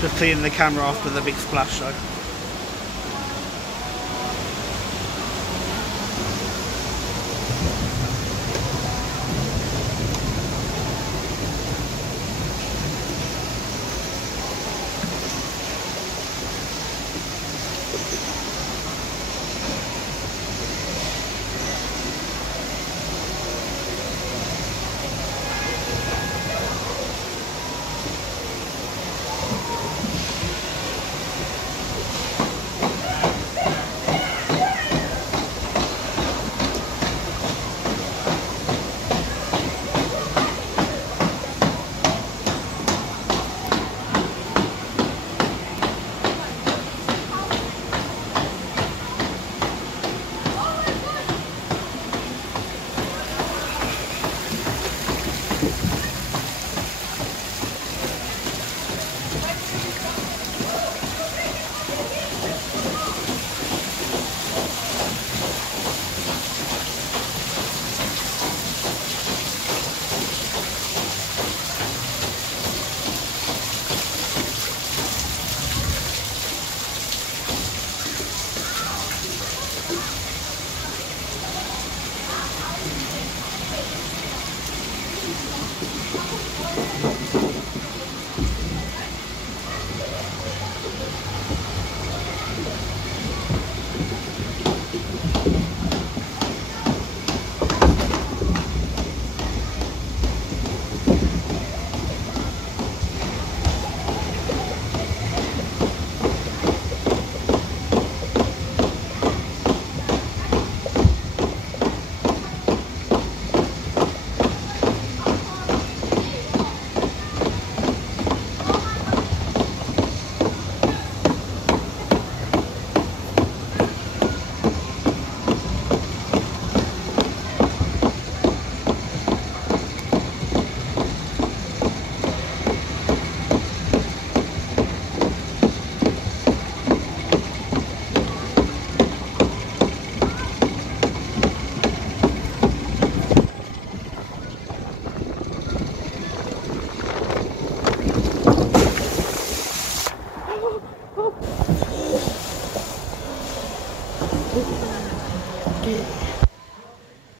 Just cleaning the camera after the big splash show.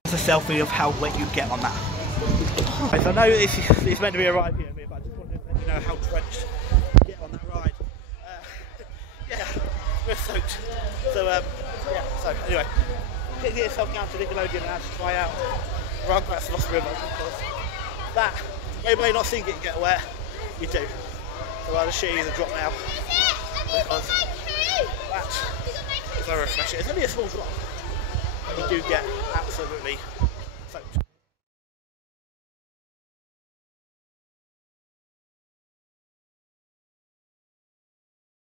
It's a selfie of how wet you get on that. Right, so I know it's meant to be a ride here, but I just wanted to let you know how drenched you get on that ride. Yeah, we're soaked. So yeah, so anyway, get yourself down to Nickelodeon Land to try out Rugrats Lost River, because that, you may not think it can get wet, you do. So I'll just show you the drop now, because that is very refreshing. It's only a small drop, but you do get absolutely